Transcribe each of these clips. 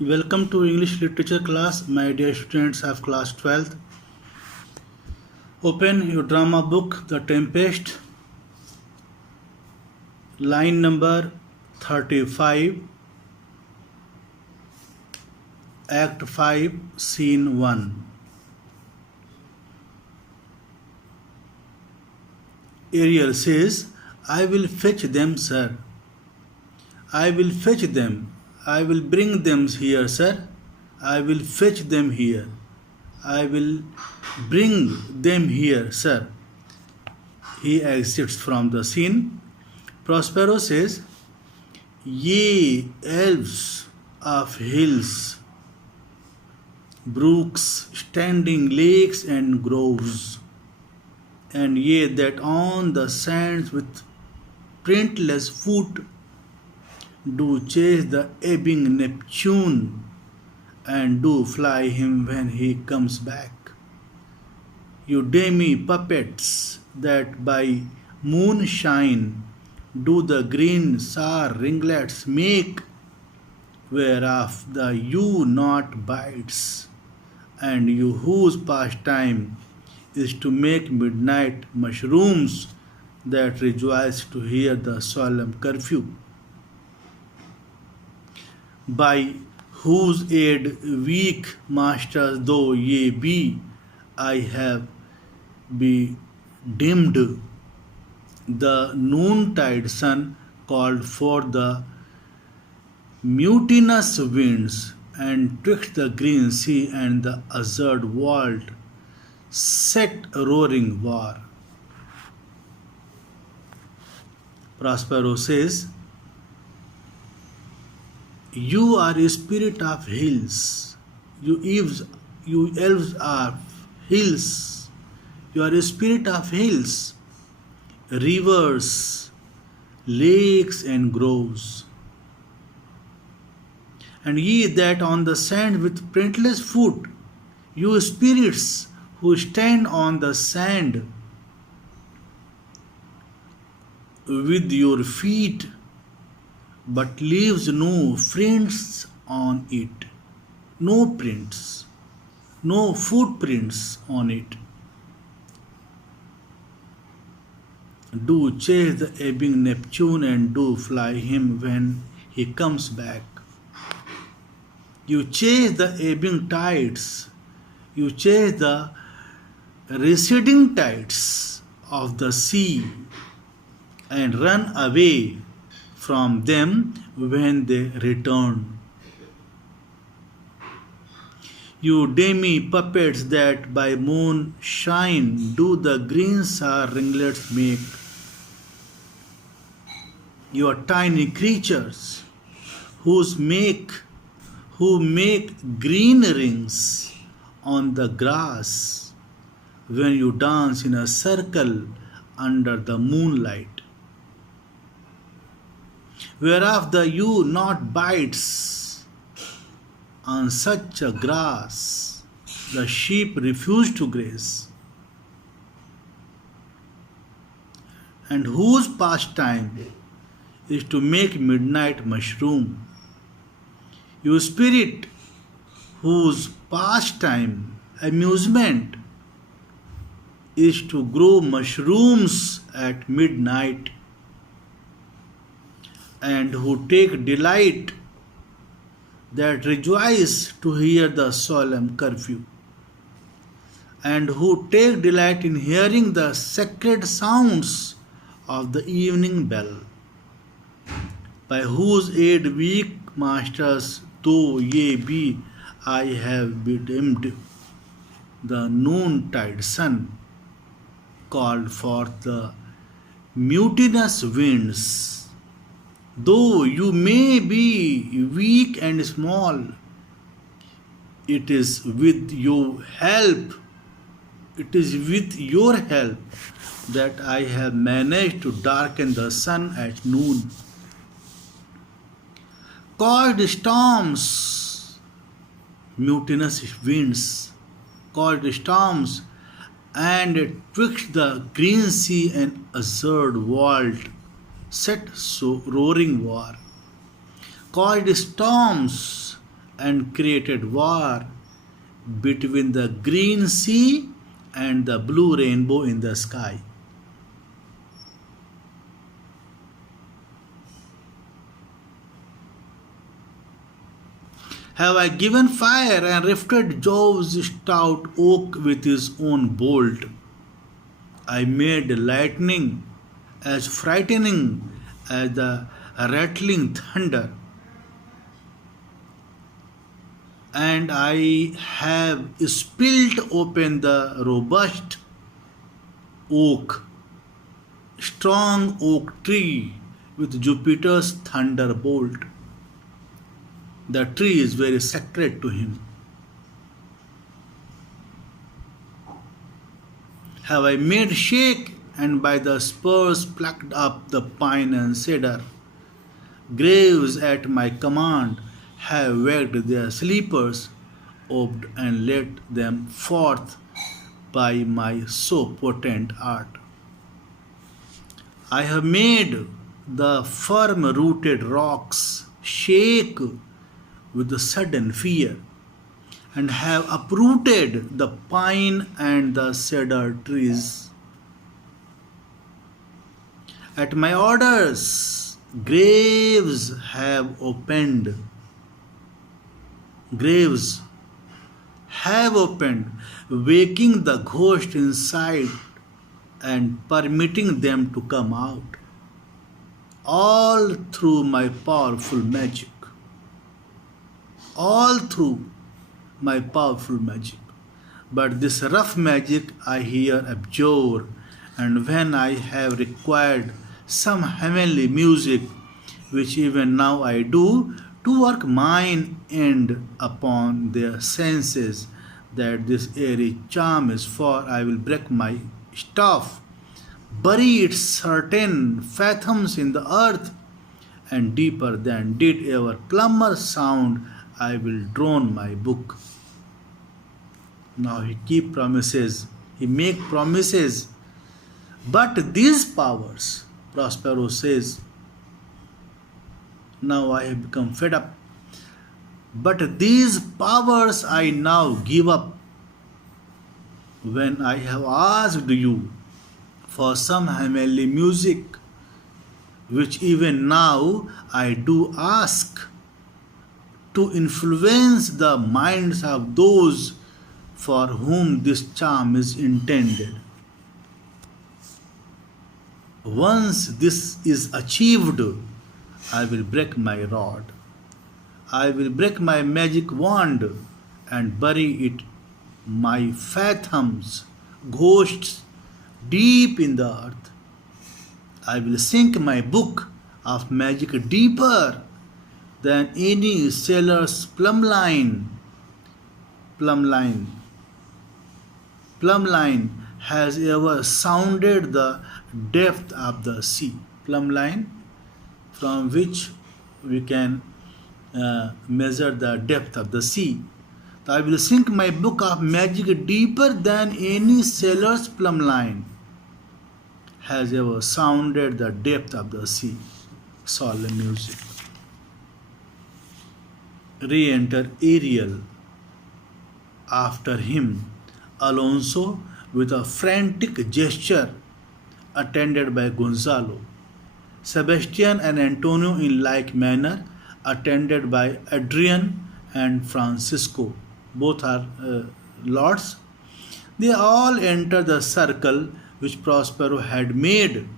Welcome to English literature class, my dear students of class 12th. Open your drama book, The Tempest, line number 35, Act 5, Scene 1. Ariel says, I will fetch them, sir. I will fetch them. I will bring them here, sir. I will fetch them here. I will bring them here, sir. He exits from the scene. Prospero says, Ye elves of hills, brooks, standing lakes and groves, and ye that on the sands with printless foot do chase the ebbing Neptune, and do fly him when he comes back. You demi puppets that by moonshine do the green sour ringlets make, whereof the yew not bites, and you whose pastime is to make midnight mushrooms that rejoice to hear the solemn curfew, by whose aid weak masters though ye be, I have bedimmed the noontide sun, called for the mutinous winds, and twixt the green sea and the azure world set a roaring war. Prospero says, You are a spirit of hills, you elves of hills, you are a spirit of hills, rivers, lakes, and groves. And ye that on the sand with printless foot, you spirits who stand on the sand with your feet, but leaves no prints on it, no prints, no footprints on it. Do chase the ebbing Neptune and do fly him when he comes back. You chase the ebbing tides, you chase the receding tides of the sea, and run away from them when they return. You demi puppets that by moonshine do the green sour ringlets make. You are tiny creatures who make green rings on the grass when you dance in a circle under the moonlight, whereof the yew not bites. On such a grass the sheep refuse to graze, and whose pastime is to make midnight mushroom. You spirit whose pastime, amusement, is to grow mushrooms at midnight, and who take delight that rejoice to hear the solemn curfew, and who take delight in hearing the sacred sounds of the evening bell, by whose aid weak masters though ye be, I have bedimmed the noontide sun, called forth the mutinous winds. Though you may be weak and small, it is with your help, that I have managed to darken the sun at noon. Caused storms, mutinous winds, caused storms, and twixt the green sea and azure world set so roaring war. Caused storms and created war between the green sea and the blue rainbow in the sky. Have I given fire and rifted Jove's stout oak with his own bolt? I made lightning as frightening as the rattling thunder, and I have split open the robust oak, strong oak tree with Jupiter's thunderbolt. The tree is very sacred to him. Have I made shake and by the spurs plucked up the pine and cedar? Graves at my command have waked their sleepers, oped and let them forth by my so potent art. I have made the firm rooted rocks shake with sudden fear, and have uprooted the pine and the cedar trees. At my orders, graves have opened. Graves have opened, waking the ghost inside and permitting them to come out, all through my powerful magic. All through my powerful magic. But this rough magic I here abjure, and when I have required some heavenly music, which even now I do, to work mine end upon their senses, that this airy charm is for, I will break my staff, bury it certain fathoms in the earth, and deeper than did ever plumber sound, I will drone my book. Now he keep promises, he make promises. But these powers, Prospero says, now I have become fed up. But these powers I now give up when I have asked you for some heavenly music, which even now I do ask, to influence the minds of those for whom this charm is intended. Once this is achieved, I will break my rod. I will break my magic wand and bury it, my fathoms, ghosts, deep in the earth. I will sink my book of magic deeper than any sailor's plumb line. Plumb line has ever sounded the depth of the sea. Plumb line from which we can measure the depth of the sea. So I will sink my book of magic deeper than any sailor's plumb line has ever sounded the depth of the sea. Solemn music. Re-enter Ariel. After him, Alonso with a frantic gesture, attended by Gonzalo. Sebastian and Antonio in like manner, attended by Adrian and Francisco. Both are lords. They all enter the circle which Prospero had made,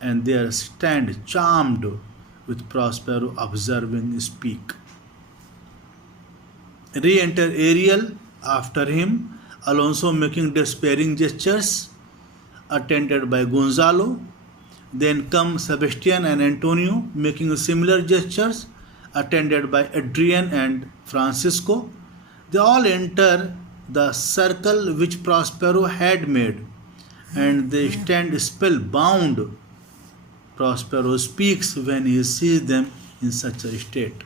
and there stand charmed with Prospero observing speak. Re-enter Ariel. After him, Alonso making despairing gestures, attended by Gonzalo. Then come Sebastian and Antonio making similar gestures, attended by Adrian and Francisco. They all enter the circle which Prospero had made, and they stand spellbound. Prospero speaks when he sees them in such a state.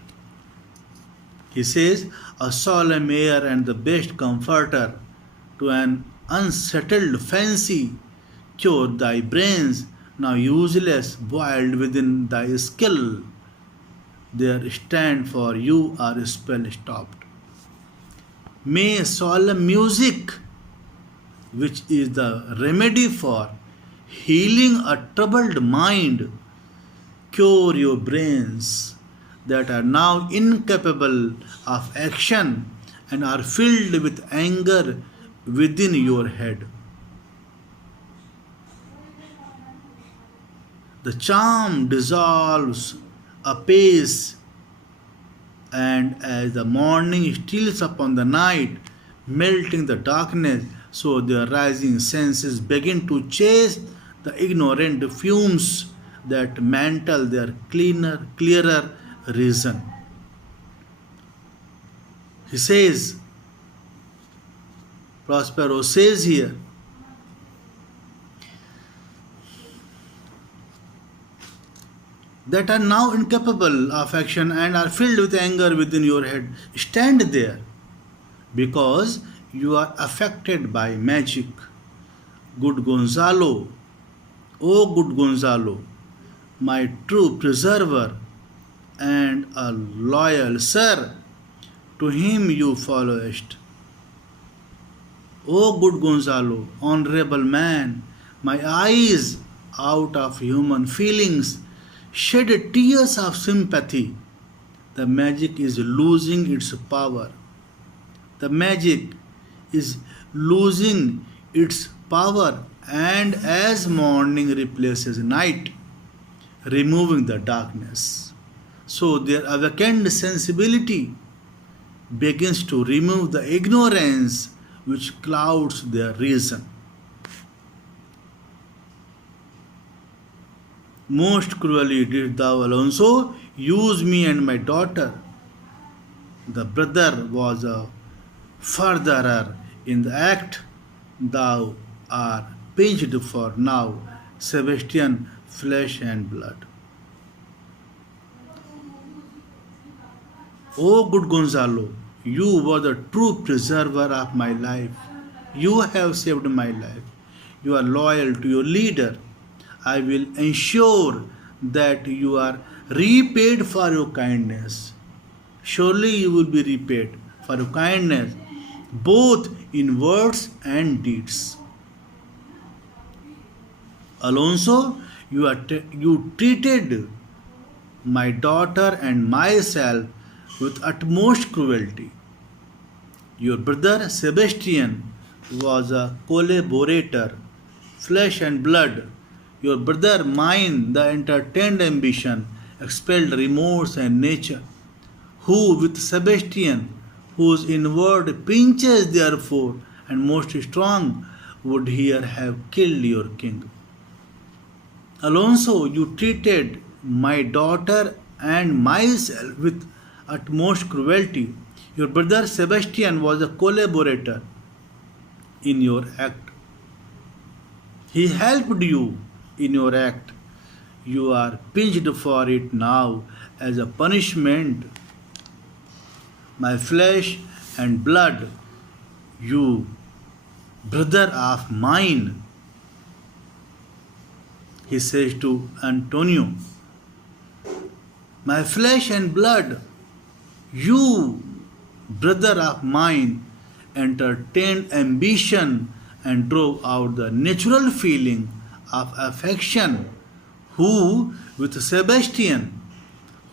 He says, a solemn air and the best comforter to an unsettled fancy, cure thy brains, now useless, boiled within thy skill. their stand for you are spell stopped. May solemn music, which is the remedy for healing a troubled mind, cure your brains that are now incapable of action and are filled with anger within your head. The charm dissolves apace, and as the morning steals upon the night, melting the darkness, so the rising senses begin to chase the ignorant fumes that mantle their clearer reason. He says, Prospero says here, that are now incapable of action and are filled with anger within your head. Stand there because you are affected by magic. Good Gonzalo, O good Gonzalo, my true preserver and a loyal sir, to him you followest. O good Gonzalo, honorable man, my eyes out of human feelings shed tears of sympathy. The magic is losing its power. The magic is losing its power, and as morning replaces night, removing the darkness, so their awakened sensibility begins to remove the ignorance which clouds their reason. Most cruelly did thou, Alonso, use me and my daughter. The brother was a furtherer in the act. Thou art pinched for now, Sebastian, flesh and blood. O good Gonzalo, you were the true preserver of my life. You have saved my life. You are loyal to your leader. I will ensure that you are repaid for your kindness. Surely you will be repaid for your kindness, both in words and deeds. Alonso, you treated my daughter and myself with utmost cruelty. Your brother Sebastian was a collaborator, flesh and blood. Your brother mine, the entertained ambition, expelled remorse and nature, who with Sebastian, whose inward pinches therefore and most strong, would here have killed your king. Alonso, you treated my daughter and myself with utmost cruelty. Your brother Sebastian was a collaborator in your act. He helped you in your act. You are pinched for it now as a punishment. My flesh and blood, you brother of mine, he says to Antonio. My flesh and blood, you brother of mine, entertained ambition and drove out the natural feeling of affection, who with Sebastian,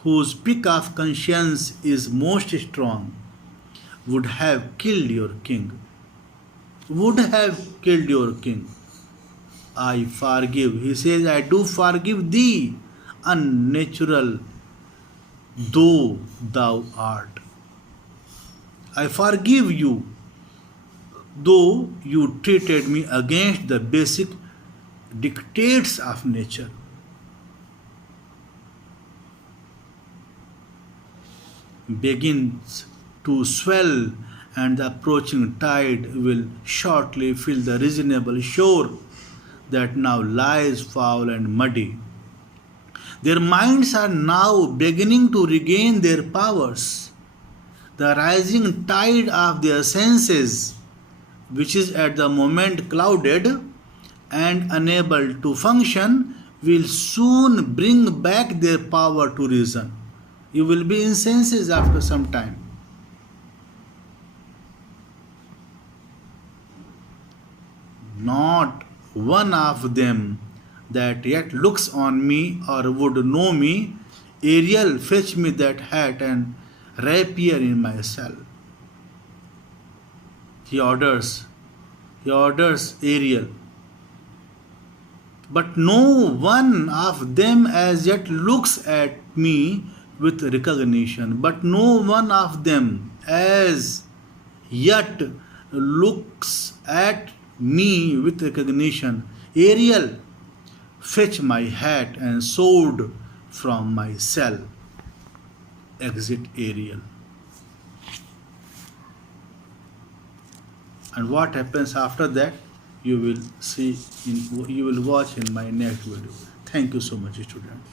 whose pick of conscience is most strong, would have killed your king. Would have killed your king. I forgive. He says, I do forgive thee, unnatural though thou art. I forgive you, though you treated me against the basic dictates of nature. Begins to swell, and the approaching tide will shortly fill the reasonable shore that now lies foul and muddy. Their minds are now beginning to regain their powers. The rising tide of their senses, which is at the moment clouded and unable to function, will soon bring back their power to reason. You will be in senses after some time. Not one of them that yet looks on me or would know me. Ariel, fetch me that hat and rapier in my cell. He orders. He orders Ariel. But no one of them as yet looks at me with recognition. But no one of them as yet looks at me with recognition. Ariel, fetch my hat and sword from my cell. Exit Ariel. And what happens after that, you will see in, you will watch in my next video. Thank you so much, students.